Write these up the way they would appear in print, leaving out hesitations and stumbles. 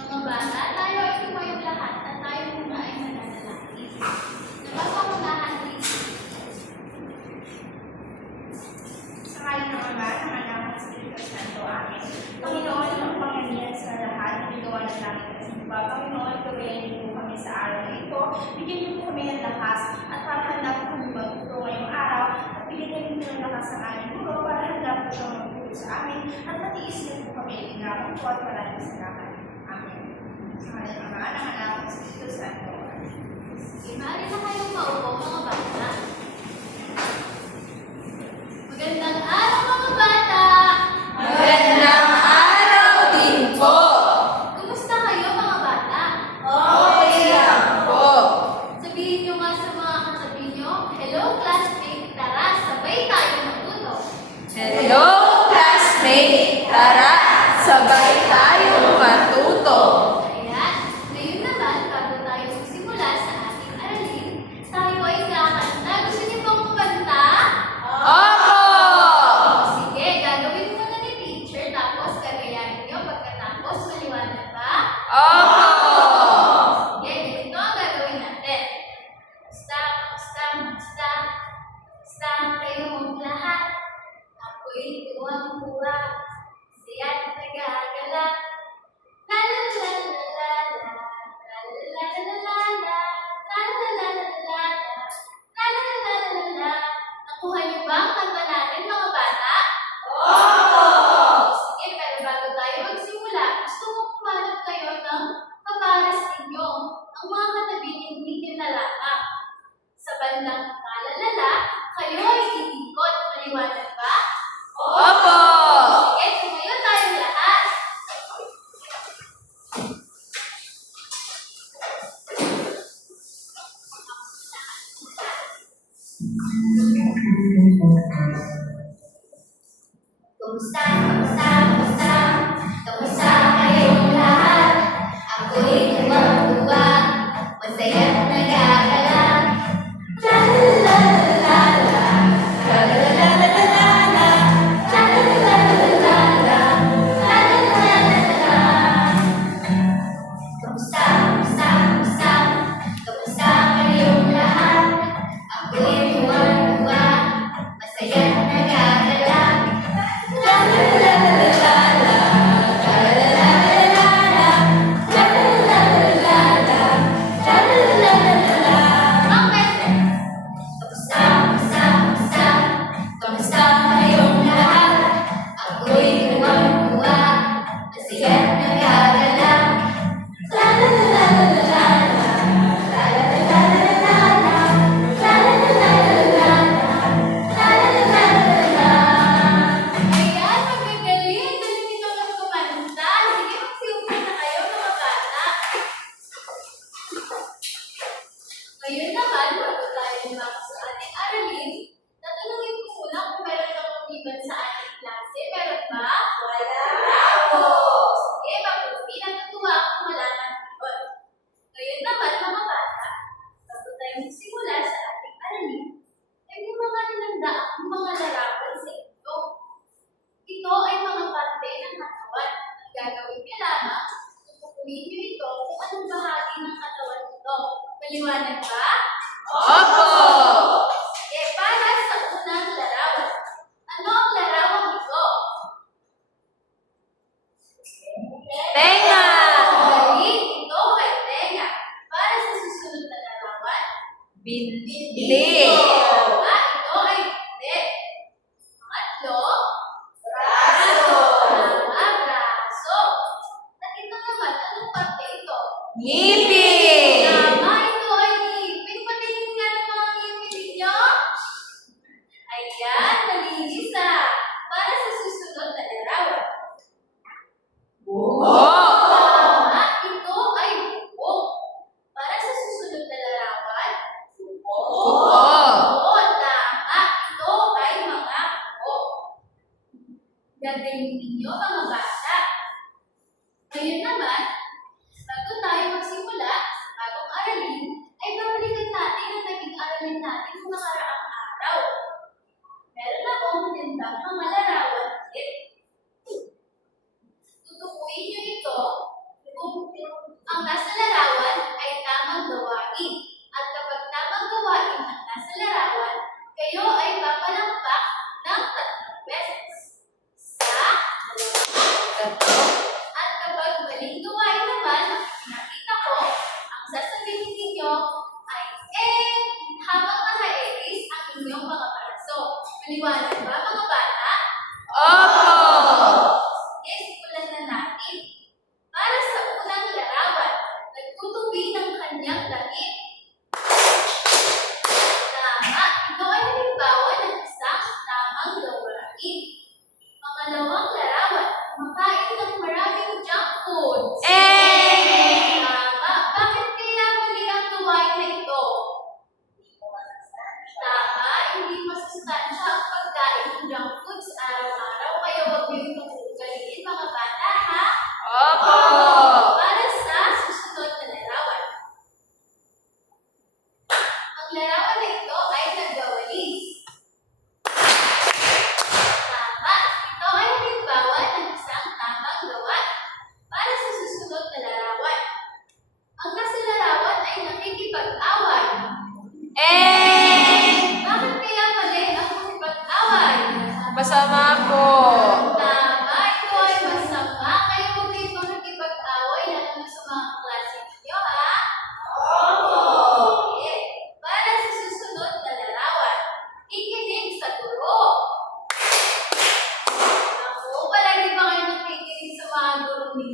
Mga bata, tayo ay tumayong lahat at tayo muna ay mananalangin. Napapangunahan dito. Sa ngalan ng Ama, ng Anak, at Espiritu Santo, Amen. Panginoon, ang pangyarihan sa lahat, nagawa ng langit at sa lupa. Panginoon, gawain niyo po kami sa araw na ito. Bigyan niyo po kami ng lakas at para handa po kami magturo ngayong araw. At bigyan niyo ng lakas ang aming guro para handa po siyang magturo sa amin. At matiis niyo po kami ilingawan po at maraming salamat. Amen. Sa ngalan ng Ama, ng Anak, at Espiritu Santo, Amen. Maaari na kayong maupo, mga bata. Magandang araw, mga bata! Magandang araw din po. Kumusta kayo, mga bata? Okay lang po. Sabihin nyo nga sa mga katabi nyo, hello, classmate, tara, sabay tayo matuto. Hello, classmate. Tara, sabay tayong matuto. Ayan, ngayon naman, bago tayo magsimula sa ating aralin, tayo ay kakanta. Gusto niyo bang kumanta? Opo! Sige, gagawin muna ni teacher, tapos gagayahin niyo pagkatapos maliwanag ba? Opo! Sige, ganito ang gagawin natin. Basta kayong lahat. Ako'y tuwang-tuwa, siya't nag-aalala. La la la la la la, la la la la la la, la la la la la la, la la la la la. Nakuha niyo ba ang kanta natin, mga bata? Opo! Sige, pero bago tayo magsimula, gusto ko pumanap kayo ng kapares ninyo. Ang mga katabi hindi nyo nalaman. Sa bandang kalalala, kayo ay iikot. Maliwanag ba? Opo! Sige, tumayo tayo lahat. Kumusta, kumusta, kumusta? Kumusta kayong lahat? Ako'y tuwang-tuwa, masaya't nag-aalala. La la la la la, la la la la la la la, la la la la la la, la la la la la. Kumusta, kumusta, kumusta? Kumusta kayong lahat? Ako'y tuwang-tuwa, masaya't nag-aalala. La la la la la la, la la la la la la, la la la la la la, la la la la la la. Okay. Kamusta, kamusta, kamusta? Kamusta kayong lahat? Ako'y tuwang-tuwa, masaya't nag-aalala. La la la la la la la, la la la la la la la, la la la la la la, la la la la la la. Ayan, magagaling. Galing nyo naman kumanta. Sige, magsiumpay na kayo, mga bata. Ngayon naman, bago tayo lumako sa ating aralin, tatanungin ko muna kung meron kang kaibigan sa ating klase. Meron ba? Wala po. Sige, mabuti. Natutuwa akong malaman yun. Ngayon naman, mga bata, bago tayo magsimula sa ating aralin, ay may mga nilandaang mga larawan sa inyo. Ito ay mga parte ng katawan. Ang gagawin niyo lamang, tutukuyin niyo ito kung anong bahagi ng katawan ito. Maliwanag ba? Opo! Para sa unang larawan. Ano ang larawang ito? Tenga! Galing, ito ay tenga. Para sa susunod na larawan, Binti! tama, ito ay binti. Pangatlo, Braso! tama, braso. At ito naman, anong parte ito? Ngipin! Tama, ito ay ngipin. Patingin nga ng mga ngipin ninyo. Ayan, malinis ah. Para sa susunod na larawan. Buhok! Tama, ito ay buhok. Para sa susunod na larawan. Buhok! Oo, tama. Ito ay mga buhok. Gagaling ninyo, mga bata. Ngayon naman, bago tayo magsimula sa bagong aralin, ay babalikan natin ang naging aralin natin sa nakaraang araw. Meron akong magandang mga larawan ulit. Tutukuyin niyo ito kung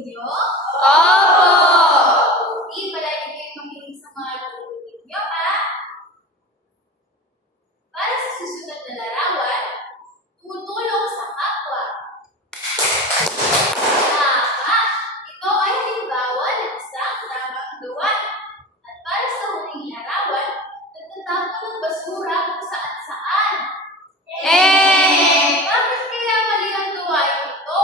ninyo? Opo! Hindi, palagi kayong makinig sa mga guro ninyo, ha? Para sa susunod na larawan, tumutulong sa kapwa. Tama! Ito ay halimbawa ng isang tamang gawain. At para sa huling larawan, nagtatapon ng basura kung saan-saan. Bakit kaya mali ang gawain ito?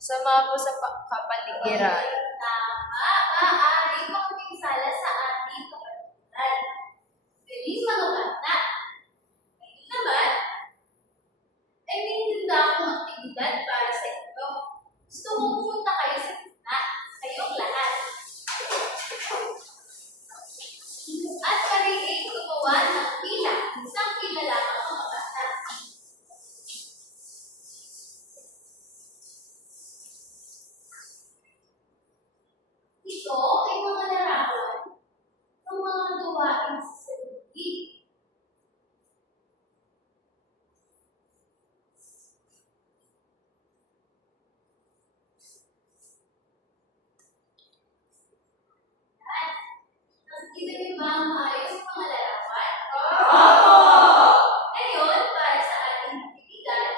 Masama po sa kapaligiran. Tama, maaari pang pinsala sa ating kapaligiran. Galing mga bata. Ngayon naman, ay may handa akong aktibidad para sa inyo. Gusto kong punta kayo sa gitna, kayong lahat. At pariing gumawa ng pila, isang pila lamang mga bata. Ito ay mga larawan ng mga gawain sa sarili. Yan. Nakikita niyo ba ang maayos ng mga larawan? Ngayon, para sa ating aktibidad,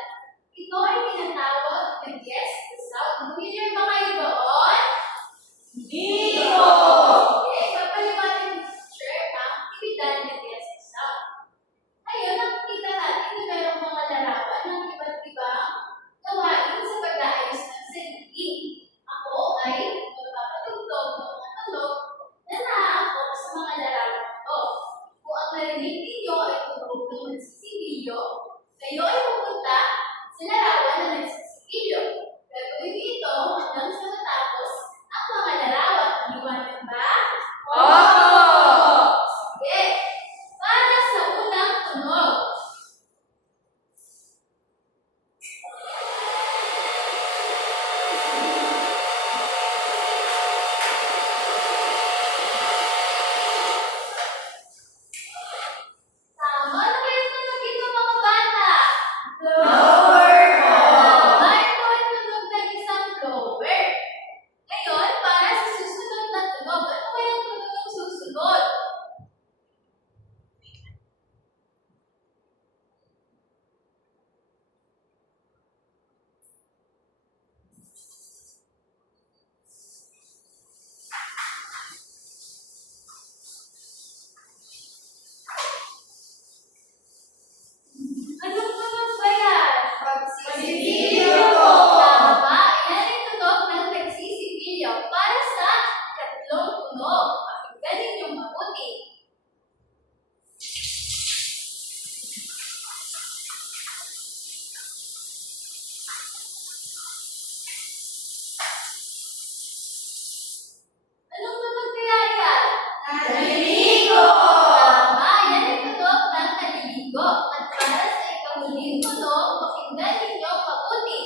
ito ay tinatawag na guess the sound. Familiar ba kayo doon? Okay, papaliwanag ng teacher ang aktibidad na guess the sound. Ngayon, nakikita natin na mayroong mga larawan ng iba't ibang gawain sa pag-aayos ng sarili. Ako ay magpapatugtog ng mga tunog na naaakop sa mga larawan ito. Kung ang narinig ninyo ay tunog ng nagsisibilyo, kayo ay pupunta sa larawan na nagsisibilyo. Gagawin niyo ito hanggang sa matapos ang mga larawan. Liwanag ba? Opo! Sige. Para sa unang tunog. Tama na ba yung tunog ito mga bata? Lower po! Tama, ito ay tunog ng isang blower. Ngayon, para sa susunod na tunog, ano ba yung tunog ng susunod? Anong tunog ba yan? Pagsisibilyo po! Tama, yan ay tunog ng nagsisibilyo para sa ikatlong tunog. Pakinggan ninyong mabuti. Anong tunog kaya yan? Naliligo! Tama, yan ay tunog ng naliligo. At para sa ikahuling tunog, pakinggan ninyong mabuti.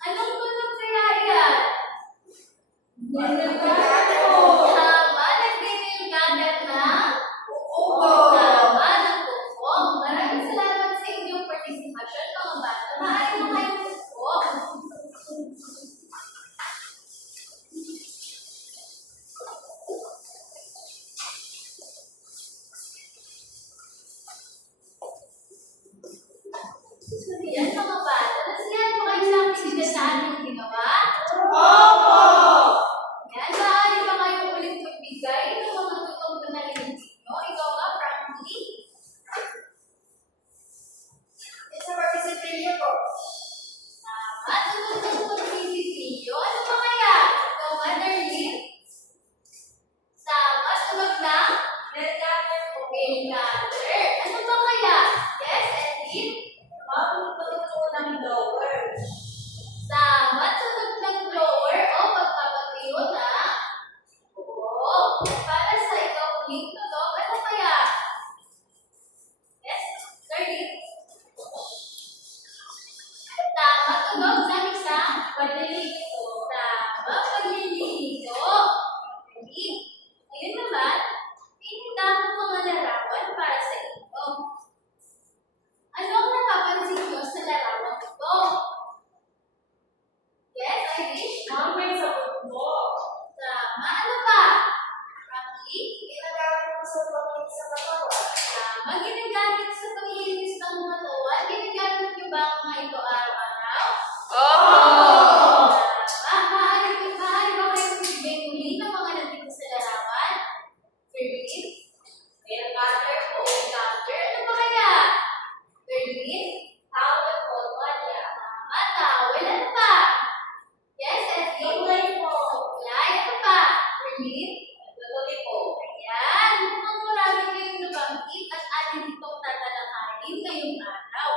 Anong tunog kaya yan? Tama, nagdinilganan ng tama ng kuko. Maraming salamat sa inyong partisipasyon mga bata. Maaari mo kayong kuko. Yan mga bata. Nasiyahan po kayo sa aktibidad na ating ginawa? Opo! Yan, maaari ba kayong ulit magbigay ng mga tunog na narinig ninyo? Ikaw nga, Frankie. Sa pagsisibilyo po. Tama, tunog ng pagsisipilyo. Ano pa kaya? Ikaw nga, Darlene. Tama, tunog ng Nagkakit po. Inhaler. Ano ba kaya? Yes, Edwin? Matutunan po ng lower. Tama, tunog ng blower o pagpapatuyo na. Oo. Para sa ikaw-uling tunog, ano kaya? Yes, Darlene? Tama, tunog ng isang pagliligo. Tama, pagliligo. Erling. Ngayon naman, pinita ko mga larawan para sa inyo. Ano ang napapansin niyo sa larawan ito? Yes, Irish? Ma'am, may sabon po. Tama. Ano pa? Rocky? Ginagamit ko sa pangit sa katawan. Tama. Ginagamit sa paglilinis ng mga katawan. Ginagamit niyo ba ang mga ito araw-araw? Tama. Maaari ba kayo magbigay muli ng mga nandito sa larawan? Erling? May cutter po. Cutter? Ano ba kaya? Erling? Towel po. Wanya. Tama. Towel. Ano pa? Yes, Erling? Kulay po. Kulay. Ano pa? Erling? Laguli po. Ayan, mukhang marami kayong nabanggit at atin itong tatalakayin ngayong araw.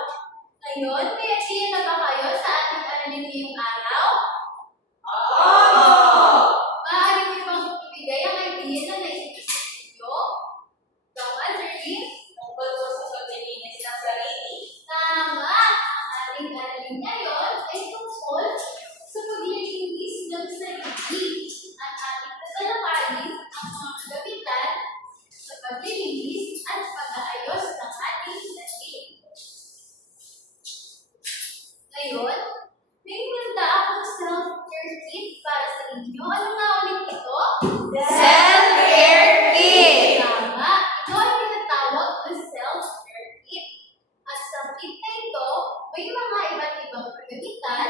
Ngayon, may idea na ba kayo sa ating aralin ngayong araw? Maaari niyo bang ibigay ang idea na naisip niyo? Tama, Erling? Tungkol po sa paglilinis ng sarili. Tama! Ang ating aralin ngayon ay tungkol sa paglilinis ng sarili. At ating tatalakayin ang mga kagamitan sa paglilinis at pag-aayos ng ating sarili. Ngayon, may handa akong self-care kit para sa inyo. Ano nga ulit ito? Self-care kit! Tama. Ito ay tinatawag na self-care kit. At sa kit na ito, may mga iba't ibang kagamitan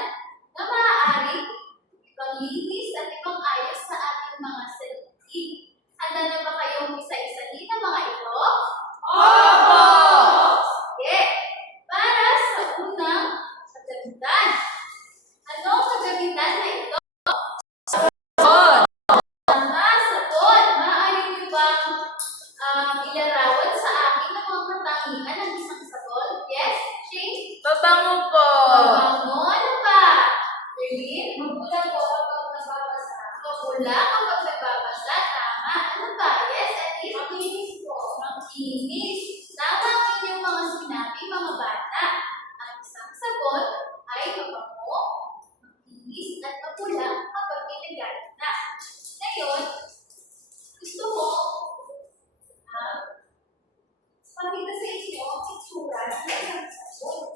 na maaaring ipanglinis at ipang-ayos sa ating mga sarili. Handa na ba kayong isa-isahin ang mga ito? Opo! Sige. Para sa unang kagamitan. Ano ang kagamitan na ito? Tama, sabon. Maaari niyo bang ilarawan sa akin ang mga katangian ng isang sabon? Yes, Shane? Babango po! Mabango. Ano pa? Erling? Magpula po kapag nababasa. Mapula kapag nagbabasa. Tama. Ano pa? Yes, Edith? Makinis po. Makinis. Tama ang inyong mga sinabi, mga bata. Ang isang sabon ay mabango, makinis, at mapula kapag ginagamit na. Ngayon, gusto ko pakita sa inyo ang itsura ng isang sabon.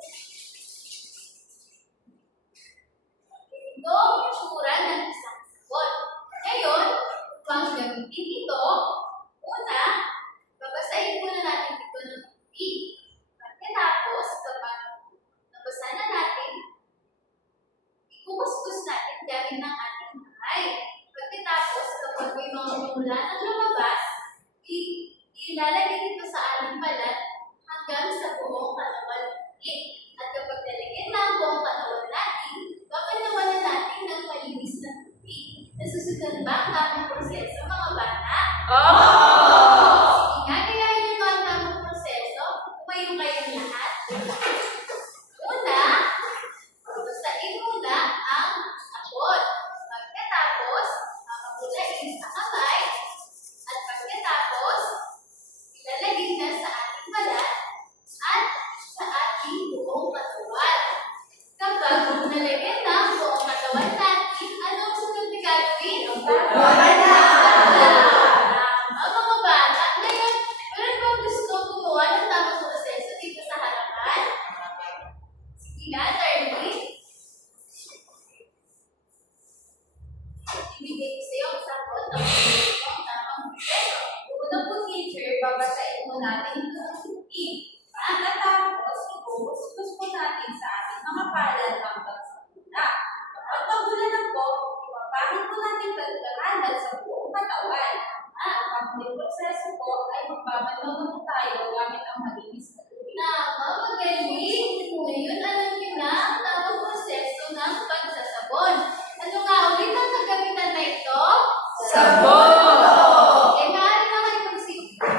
Ito ang itsura ng isang sabon. Ngayon, upang gamitin ito, una, babasahin muna natin ito ng tubig. Pagkatapos, kapag nabasa na natin, ikukuskus natin gamit ng ating kamay. Pagkatapos, kapag may mga mula na lumabas, ilalagay ito sa ating balat hanggang sa buong katawan natin. At kapag nalagyan na ang buong katawan natin, papanawan na natin ng malinis na tubig. Nasusunod ba ang tamang proseso, mga bata? Sige nga, gayahin niyo ba ang tamang proseso? Umayo kayong lahat. Una, babasahin muna ang sabon. Pagkatapos, mamamulain sa kamay. At pagkatapos, ilalagay na sa ating balat at sa ating buong katawan. Kapag nalagyan na ang buong katawan natin, anong sunod na gagawin? Tama, mga bata. Ngayon, meron bang gusto gumawa ng tamang proseso dito sa harapan? Sige na, Darlene. Ibigay ko sa iyo ang sabon ng tamang proseso. Una po, teacher, babasahin mo natin ito ang tubig. Pagkatapos, ibuhustos po natin sa ating mga palad hanggang sa pula. Kapag mabula na po, ipapahid po natin pagkakalad sa buong katawan. At ang huling proseso po ay magbabanlaw na po tayo gamit ang malinis na tubig. Tama, magaling. Ngayon, alam niyo na ang tamang proseso ng pagsasabon. Ano nga ulit ang kagamitan na ito? Sabon! Eh, maaari na kayo magsimula.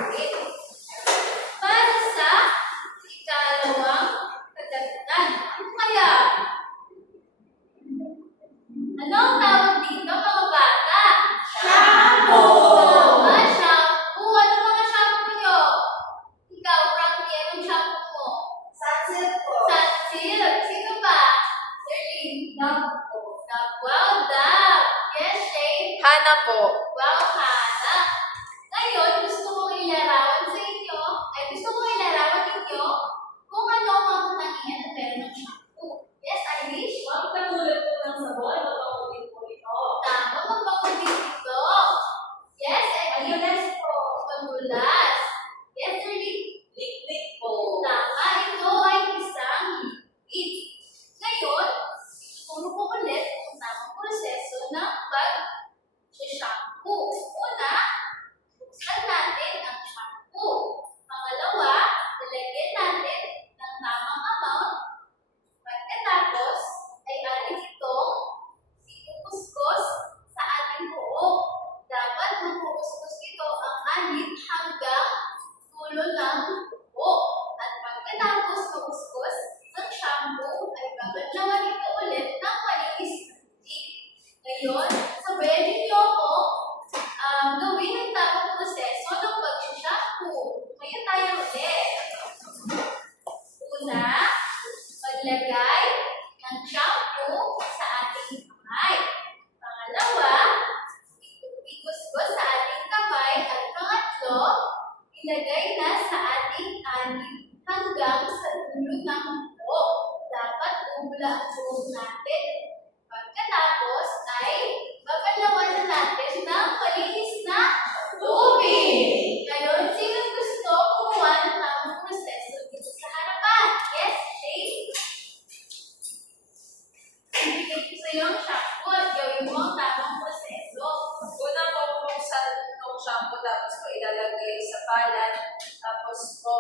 shampoo. Una, buksan natin ang shampoo. Pangalawa, lalagyan natin ng tamang amount. Pagkatapos, ay atin itong ipupuskos sa ating buhok. Dapat mapupuskos ito ang anin hanggang dulo ng buhok. At pagkatapos mapuskos ng shampoo, ay babadlawan ito ulit ng malinis na tubig. Ngayon, sabayan ninyo ako gawin ang tamang proseso ng pag-shampoo. Ngayon tayo ulit. Una, maglagay ng shampoo sa ating kamay. Pangalawa, ikuskus sa ating kamay. At pangatlo, ilagay na sa ating anin hanggang sa dulo ng buhok. Dapat ubla ang buhok natin. Pagkatapos ay babalawan na natin ng malinis na tubig. Ngayon, sino gusto kumuha ng tamang proseso dito sa harapan? Yes, Shane? Ibigay ko sa iyo ang shampoo at gawin mo ang tamang proseso. Una po buksan itong shampoo, tapos po ilalagay sa balat, tapos po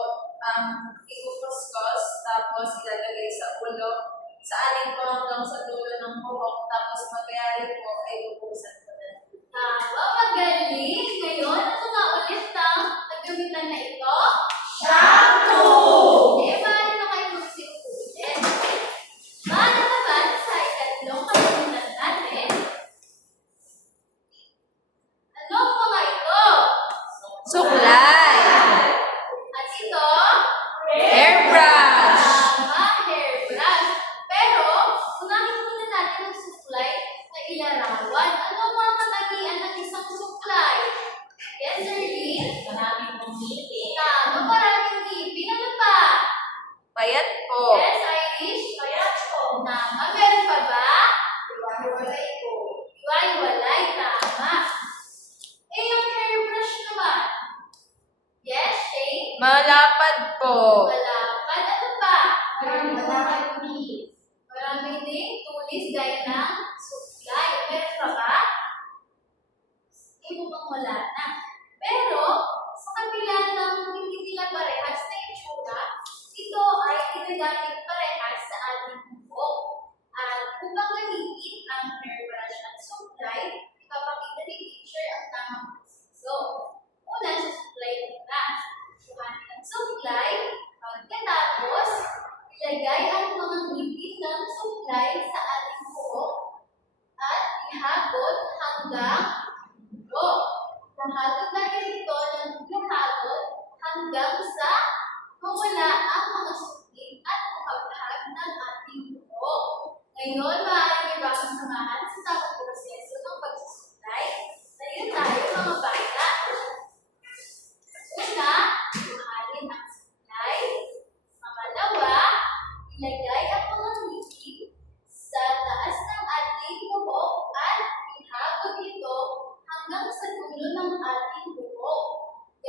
ipupuskos, tapos ilalagay sa ulo, sa alin po hanggang sa dulo ng buhok, tapos magyari po ay bubuksan po na. Tama, magaling. Ngayon, ano nga ulit ang naggamitan na ito? Shampoo! Eh, paano na kayo magsiulit? Paano naman sa ikatlong kagamitan natin? Ano po nga ito? Suklay! At ito? Airbrush! Tama, hairbrush. Pero, unahin muna natin ang suklay na ilarawan. Ano ang mga katangian ng isang suklay? Yes, Erlene? Maraming pumili. Tama, maraming ngipin. Ano pa? Payat po. Yes, Irish? Kaya po. Tama. Meron pa ba? Iwan-iwalay po. Iwalay, tama. Eh, yung hairbrush naman? Yes, Shane? Malapad po. Malapad. Ano pa? Maraming Maraming ding tulis gaya ng suklay. Meron pa ba? Mukhang wala na. Pero, sa kabila ng hindi nila parehas na itsura, ito ay ginagamit parehas sa ating buhok. At upang gamitin ang hairbrush at suklay, ipapakita ni teacher ang tamang proseso. Una, sa suklay muna. Kuhanin ang suklay, pagkatapos, ilagay ang mga ngipin ng suklay sa ating buhok at ihagod hanggang dulo. Nahagod natin ito ng ihagod hanggang sa mawala ang mga suklay at mapaghag ng ating buhok. Ngayon, maaari niyo ba akong samahan sa tamang proseso ng pagsusuklay? Ngayon tayo, mga bata. Una, kuhanin ang suklay. Pangalawa, ilagay ang mga ngipin sa taas ng ating buhok at ihagod ito hanggang sa dulo ng ating buhok.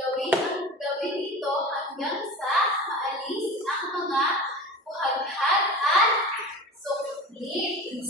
Gawin ito hanggang sa maalis ang mga buhaghag at suklit.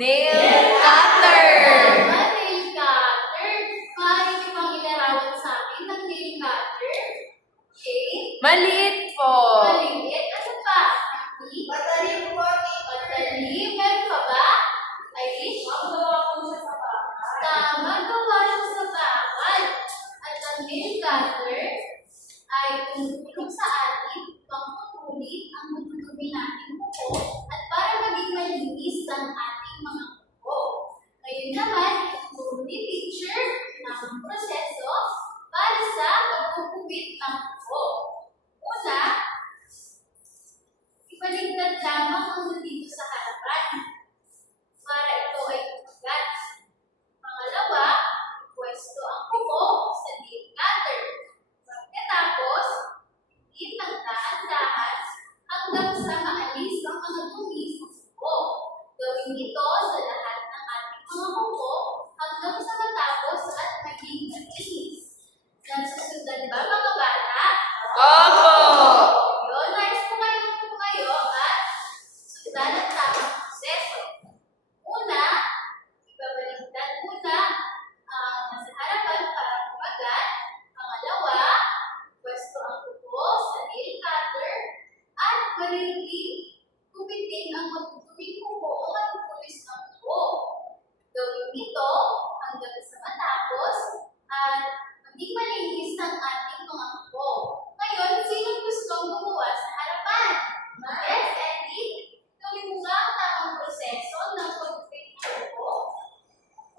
Nail cutter! Tama, nail cutter. Maaari niyo bang ilarawan sa akin ng nail cutter? Okay. Maliit po. Maliit. Ano pa? Frankie? Matalim po. Matalim. Meron pa ba? Irish? Magawa po siya sa bahay. Tama, gawa siya sa bakal. At ang nail cutter ay tumutulong sa atin upang mapulit ang matutumi nating buko at para maging malinis ang ating mga buko. Ngayon naman, ituturo ni teacher ng proseso para sa pagpupupit ng buko. Una, ibaligtad lamang ang nandito sa harapan para ito ay tumagat. Pangalawa, pwesto ang buko sa nail cutter. Pagkatapos, itin ng dahan-dahan hanggang sa maalis ang mga dumi sa buko. Gawin ito sa lahat ng ating mga buko hanggang sa matapos at maging malinis. Nasusundan ba mga bata? Opo! Yun, nais po kayo at sundan ang tamang proseso. Una, ibabaliktad muna ang nasa harapan para kumagat. Pangalawa, pwesto ang buko sa nail cutter at mariling gupitin ang matutubig buko o matutulis ng buko. Gawin ito hanggang sa matapos at maging malinis ang ating mga buko. Ngayon, sino gustong gumawa sa harapan? Yes, Eddie? Gawin mo ba ang tamang proseso ng pagpupit ng buko?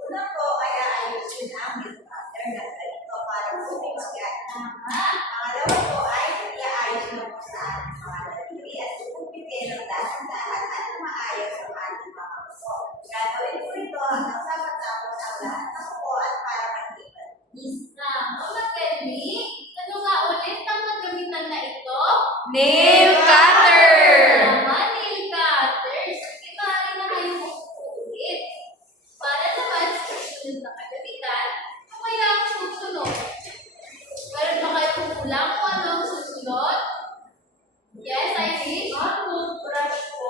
Una po ay aayusin ang nail cutter na ganito para bumigat. Tama. Pangalawa po ay iaayos na po sa ating mga daliri at sukupitin ng dahan-dahan at maayos ang ating mga buko. Gagawin po ito hanggang sa matapos ang lahat ng buko at para maging malinis. Tama, magaling. Ano nga ulit ang magamitan na ito? Nail cutter! Tama, nail cutter. Sige, maaari na kayo ulit. Para naman sa susunod na kagamitan, ano kaya ang susunod? Meron ba kayo kukulang kung ano ang susunod? Yes, Irish? Toothbrush po.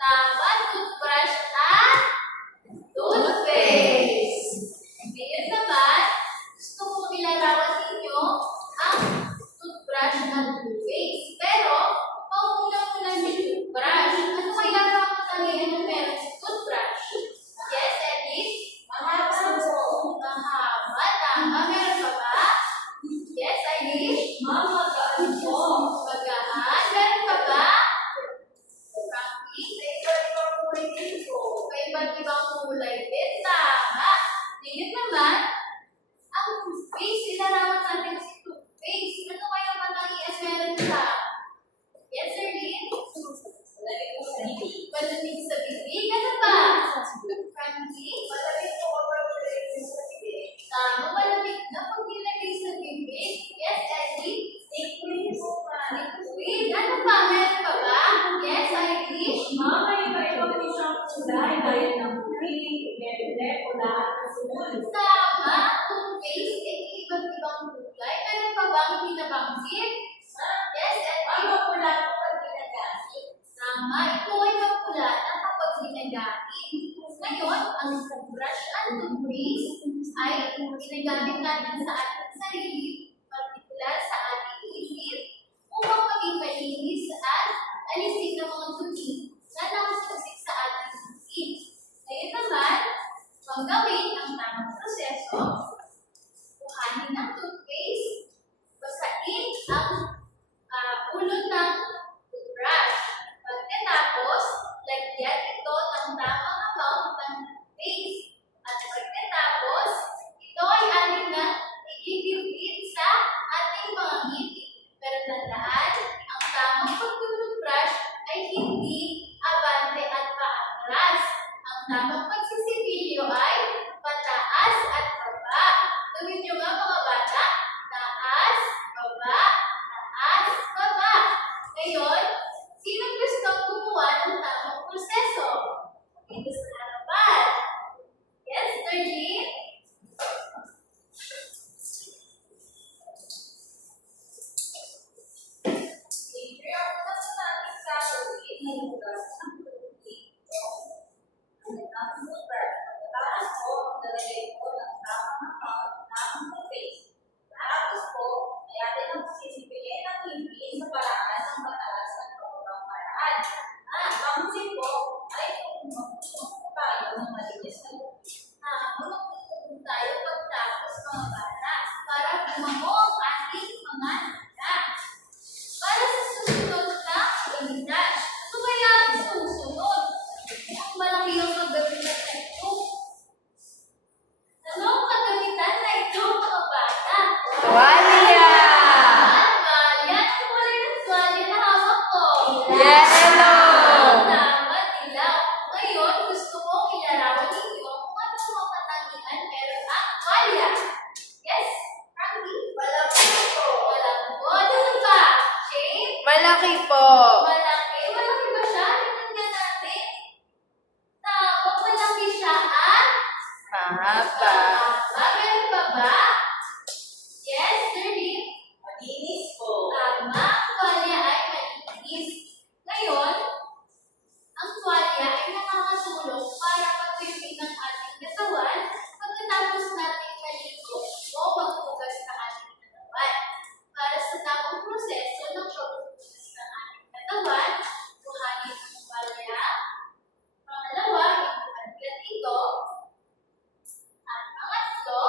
Tama, toothbrush at toothpaste. Ngayon naman, gusto kong ilarawan ninyo ang toothbrush at toothpaste. Pero, pauuna-una yung toothbrush. Ano kaya ang katangian na meron sa toothbrush? Yes, Eddie? Mahaba po. Mahaba. Tama. Meron pa ba? Yes, Irish? Mamagaan po. Magahan. Meron pa ba? Frankie? Iba-ibang kulay din po. Iba't ibang kulay din. Tama. Ngayon naman, ang toothpaste, ilarawan natin si toothpaste. Ano kaya katangian meron sa? Yes, Erlene? Lagay po sa bibig. Malamig sa bibig. Ano pa? Frankie? Malamig po kapag nilagay sa bibig. Tama, malamig na pag nilagay sa bibig. Yes, Eddie? Liquid po pa. Liquid. Ano pa? Meron pa ba? Yes, Irish? Mama, iba-iba po siyang kulay. Gaya ng pink, berde, pula, at asul. Tama, toothpaste, iba't ibang kulay. Meron pa ba ang hindi nabanggit? Yes, Eddie? Mama, pula po pag ginagamit. Tama, ito ay mapula na kapag ginagamit. Ngayon, ang toothbrush at toothpaste ay ginagamit natin sa ating sarili, partikular sa ating ngipin, upang maging malinis at alisin ang mga dumi na nakasiksik sa ating ngipin. Ngayon naman, kung gawin ang tamang proseso, kuhanin ang toothpaste, basahin ang ulo ng toothbrush. Pagkatapos, lagyan ito ng tamang amount ng toothpaste. At pagkatapos, ito ay ating na i-distribute sa ating mga ngipin. Pero tandaan, ang tamang pagtutoothbrush ay hindi abante at paatras. Ang tamang pagsisipilyo ay pataas at baba. Gawin niyo nga mga bata, taas, baba, taas, baba. Ngayon, sino gustong gumawa ng tamang proseso? Dito sa harapan. Yes, Darlene? Teacher, ako na sa natin gagawin. Hugas ng tubig. Tapos Mahaba. Meron pa ba? Yes, Darlene? Malinis po. Tama, ang tuwalya ay malinis. Ngayon, ang tuwalya ay nakakatulong para patuyuin ang ating katawan pagkatapos natin maligo o maghugas ng ating katawan. Para sa tamang proseso ng paghugas ng ating katawan, kuhanin ang tuwalya. Pangalawa, ibuhagkat ito. At pangatlo,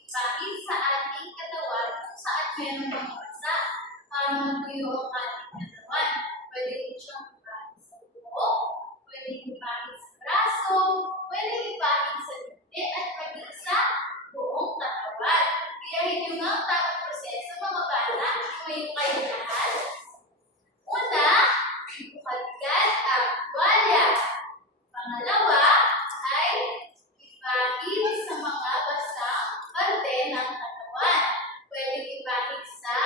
ipahid sa ating katawan kung saan meron mga basa para matuyo ang ating katawan. Pwede rin siyang ipahid sa buhok, pwede ipahid sa braso, pwede ipahid sa dibdib at pwede sa buong katawan. Kaya yun yung ang tamang proseso, mga bata, ngayon kayo lahat. Una, ibuhagkat ang tuwalya. Pangalawa ay ipahid sa mga basang parte ng katawan. Pwede ipahid sa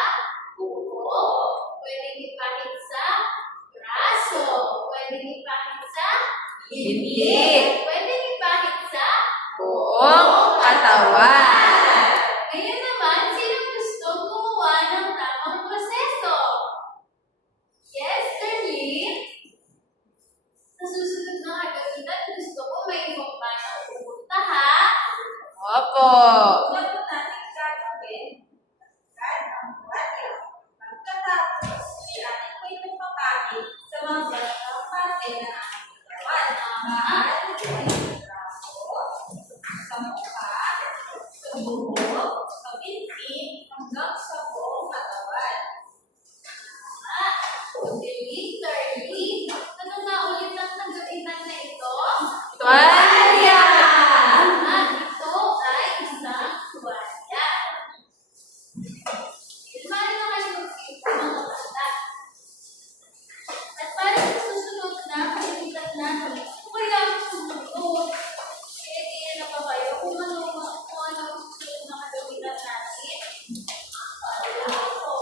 buhok, pwede ipahid sa braso, pwede ipahid sa Dibdib. pwede ipahid sa Buong katawan. Ngayon naman, sino gusto gumawa ng tamang proseso? Yes, Darlene? Sa susunod na kagamitan, gusto ko may ibang banang pupunta, ha? Opo. Una po natin gagawin, ang tuwalya. Pagkatapos, atin po ipapahid sa mga basang parte ng ating katawan. Maaari po ay sa braso, sa mukha, sa buhok, sa binti, hanggang sa buong katawan. Darlene, ano nga ulit ang kagamitan na ito? Tuwalya. Ito ay isang tuwalya. Ilmari na kayo mag-ipo, mga bata. At para sa susunod na kagamitan natin, kung kaya ang susunod, kaya na ba kayo kung ano ang susunod na kagamitan natin? Wala ako.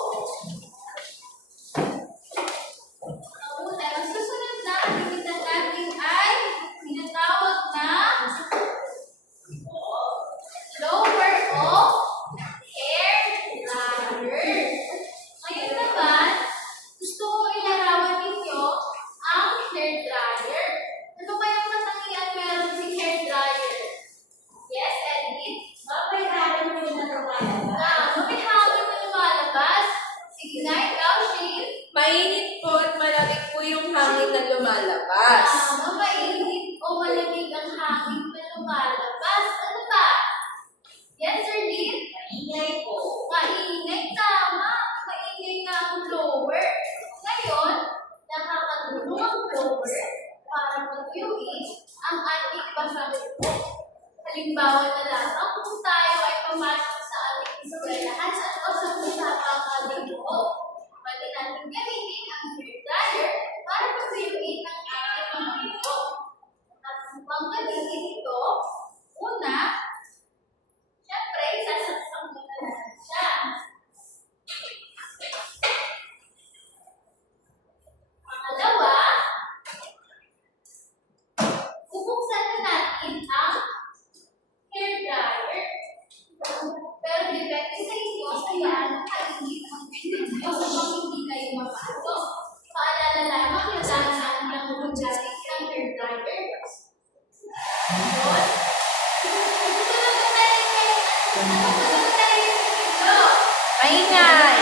Ang susunod na kagamitan natin ay tinatawag na blower o hair dryer. Ngayon naman, gusto ko ilarawan ninyo ang hair dryer. Ano kayang katangian meron si hair dryer? Yes, Edith? May hangin po na lumalabas. May hangin na lumalabas. Sige na, ikaw, Shane. Mainit po at malamig po yung hangin na lumalabas. Mainit o malamig ang hangin na lumalabas. Ano ba? Yes, Darlene? Ingay po. Maingay, tama. Maingay nga ang blower. Ngayon, nakakatulong ang blower para matuyuin ang ating basang buhok. Halimbawa na lamang kung tayo ay pumasok sa ating eskwelahan o sa usapang ating buhok. Pwede natin gamitin ang hair dryer para matuyuin ang ating mga buhok. At upang gamitin ito, una, syempre, sasaksak mo na lang siya. Pangalawa, bubuksan na natin ang hair dryer. Pero depende sa inyo kung gaano kainit ang video upang hindi kayo mapasok. Paalala lamang yung saan lang bubuksan ng hair dryer. Yun. Susunod na tayo kayo. Susunod tayo dito. Maingay.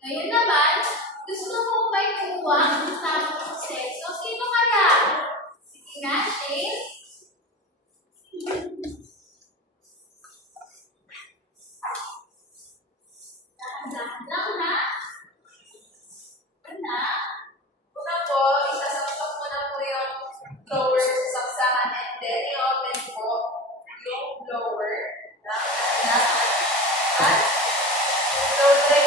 Ngayon naman, gusto ko may kuha ng tamang proseso. Sino kaya? Sige nga, Shane. Dahan-dahan lang na. Una. Una po, isasaksak mo na po yung blower sa saksahan and then i-open po yung blower na at blow dry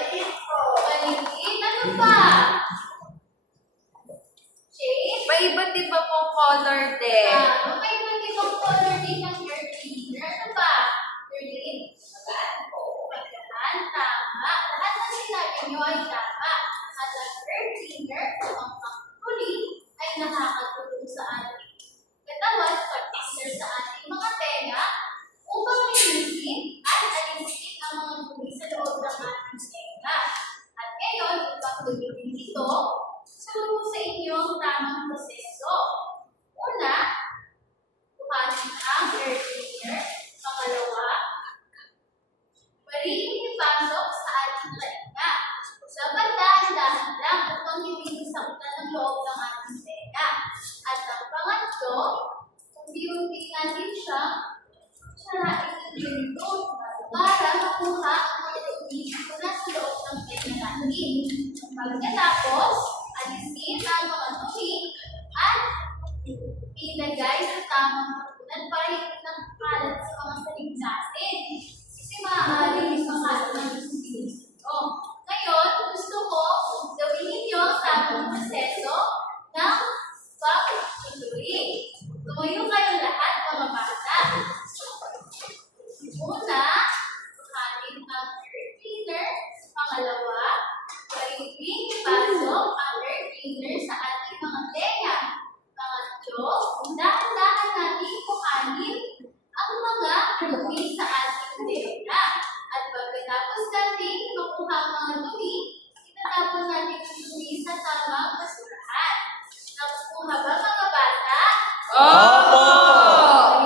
Maliit. Ano pa? Shade? Iba-iba di ba pong color din? May iba't ibang color din ng hair cleaner. Ano ba? Green. Magaan po. Magaan. Tama. Lahat ng sinabi nyo ay tama. At ang hair cleaner, ang pangkuli, ay nakakatulong sa ating katawan, particular sa ating mga tenga, upang linisin at alisin ang mga dumi sa loob ng ating tenga. At ngayon, upang gawin ito, sunod ko sa inyo ang tamang proseso. Una, kuhanin ang hair cleaner. Pangalawa, baliin ipasok sa ating tenga. Dapat dahan-dahan lang upang hindi masaktan ang loob ng ating tenga. At ang pangatlo, unti-unti natin siyang sarain ng ganito para makuha ang mga dumi na sa loob ng tenga natin. Pagkatapos, alisin ang mga dumi at ilagay sa tamang punan para hindi nakalat sa mga salig natin. Kasi maaaring makalat ng dumi ito. Ngayon, gusto ko gawin ninyo ang tamang proseso ng pag-tutuli. Tumayo kayo lahat, mga bata. Una, kuhanin ang hair cleaner. Pangalawa, balikin ipasok ang hair cleaner sa ating mga tenga. Pangatlo, dahan-dahan natin kuhanin ang mga dumi sa ating tenga. At pagkatapos natin makuha ang mga dumi, itatapon natin yung dumi sa tamang basurahan. Nakukuha ba mga bata? Opo!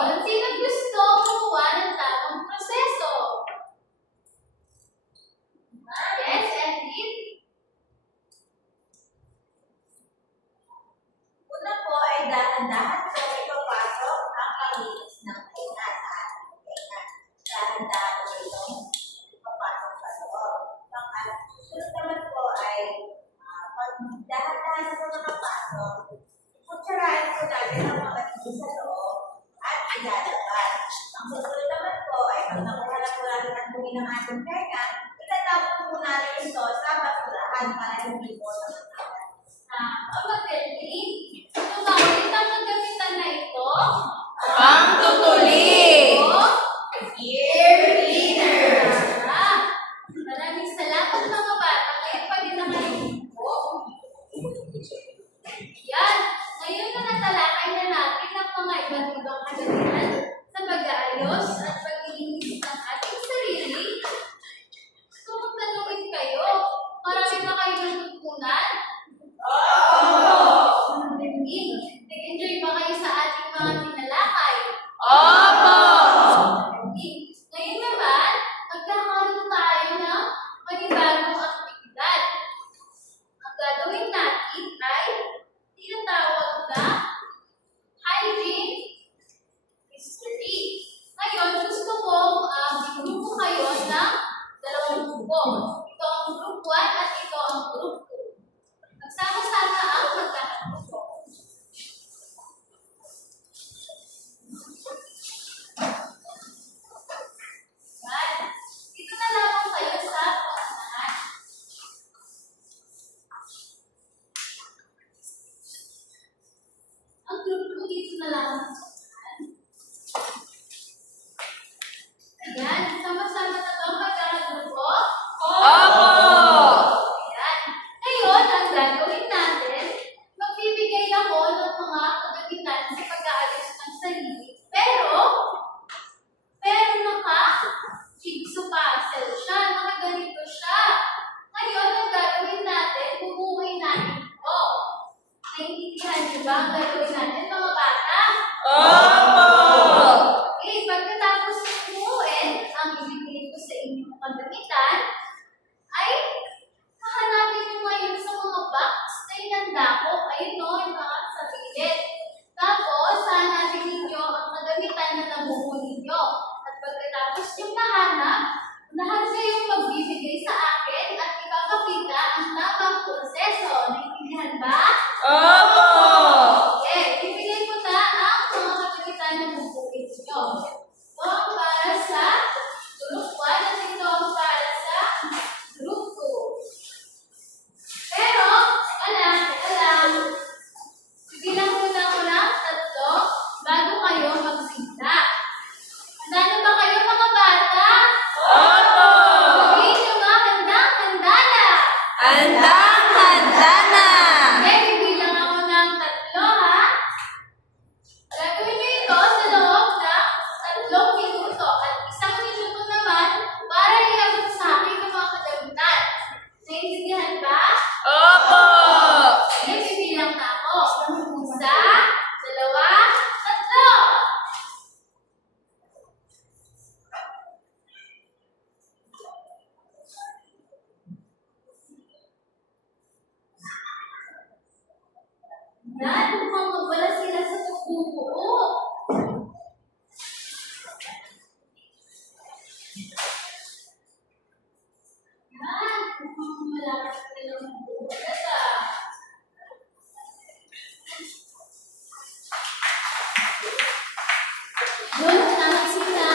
Ngayon, sino gusto kumuha ng tamang proseso? Yes, Edwin? Una po ay dahan-dahan po ipapasok ang palinis ng tenga sa ating tenga. Dahan-dahan po itong ipapasok sa loob. Susunod naman po ay pag dahan-dahan po nakapasok, kutsarain po natin ang mga dumi sa loob at ilalabas. Ang susunod naman po ay pag nakuha na po natin ang dumi ng ating tenga, itatapon po natin ito sa basurahan para hindi po sa basurahan. Magaling. Ito ba, ulit ang gamitan na ito? Pangtutuli! Hair cleaner. Maraming salamat mga bata. Ngayon pa din na kayo po. Yan. Ngayon na natalakay na natin ang mga iba't ibang kagamitan sa pag-aayos at paglilinis ng ating sarili. Gusto kong tanungin kayo, marami ba kayo natutunan? Nag-enjoy ba kayo sa ating mga tinalakay? Opo! Ngayon naman, magkakaroon tayo ng panibagong aktibidad. Ang gagawin natin ay tinatawag na hygiene mystery. Ngayon, gusto ko grupo kayo ng dalawang grupo. Ito ang group 1 at ito ang group 2. Magsama-sama ang magkakagrupo. Yan. Dito na lamang kayo sa paunahan. Ang group 2 dito na lamang sa paunahan. Ayan. Sama-sama na ba ang magkakagrupo? Opo! Ayan. Ngayon, ang gagawin natin, magbibigay ako ng mga kagamitan sa pag-aayos ng sarili. Pero naka-jigsaw puzzle siya, nakaganito siya. Ngayon, ang gagawin natin, bubuhay natin ito. Naintindihan niyo ba ang gagawin natin, mga bata? Opo! Okay, pagkatapos buuin ang ibigay ko sa inyong kagamitan, ay hahanapin nyo ngayon sa mga box na inanda ko. Ayun o, yung mga sa pilit. Tapos, hahanapin ninyo ang kagamitan na nabuo ninyo. At pagkatapos yung nahanap, lahat kayong magbibigay sa akin at ipapakita ang tamang proseso. Naintindihan ba? Opo! Okay, ibigay ko na ang mga kagamitan na nabuo ninyo. Ito ang para sa group 1 at ito ang para sa group 2. Handang-handa na! Okay, bibilang ako ng 3, ha? Gagawin niyo ito sa loob ng 3 minuto at 1 minuto naman para iabot sa akin ng mga kagamitan. Naiintindihan ba? Opo! Sige, bibilang na ako. 1, 2, 3. Yan, mukhang wala sila sa pagbubuo. Yan, mukhang wala ka sila sa pagbubuo. Tata. Yun, tama sila.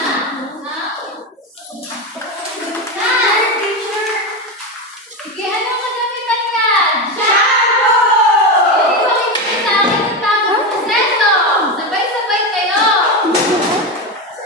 Yan, teacher. Sige, ano kagamitan yan? Sabay-sabay kayo.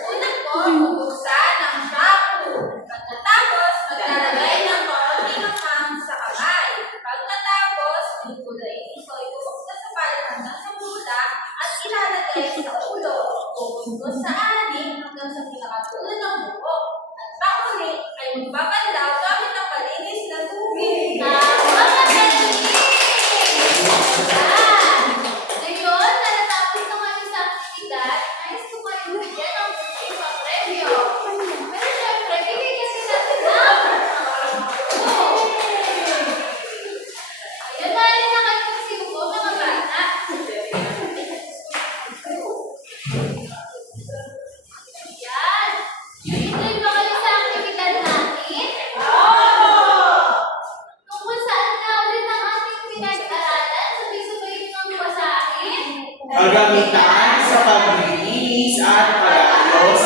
Una po, bubuksan ang shampoo. Pagkatapos, maglalagay ng konting hang sa kamay. Pagkatapos, pipulayin ito ibubuksan sa palit hanggang sa mula at ilalagay sa ulo. Pupungkos sa aning hanggang sa pinakatulo ng buhok. At panghuli ay magbabanlaw gamit ang malinis na tubig. Ngayon, natatapos na kami sa aktibidad. Nais ko kayo bigyan ng munting papremyo. Pero syempre, bigay kasi natin ng Ayan, maaari na kayo magsiupo, mga bata. Ayan. Enjoy ba kayo sa aktibidad natin? Tungkol saan nga ulit ang ating pinag-aralan? Sabay-sabay niyong basahin. Kagamitan sa paglinis at pag-ayos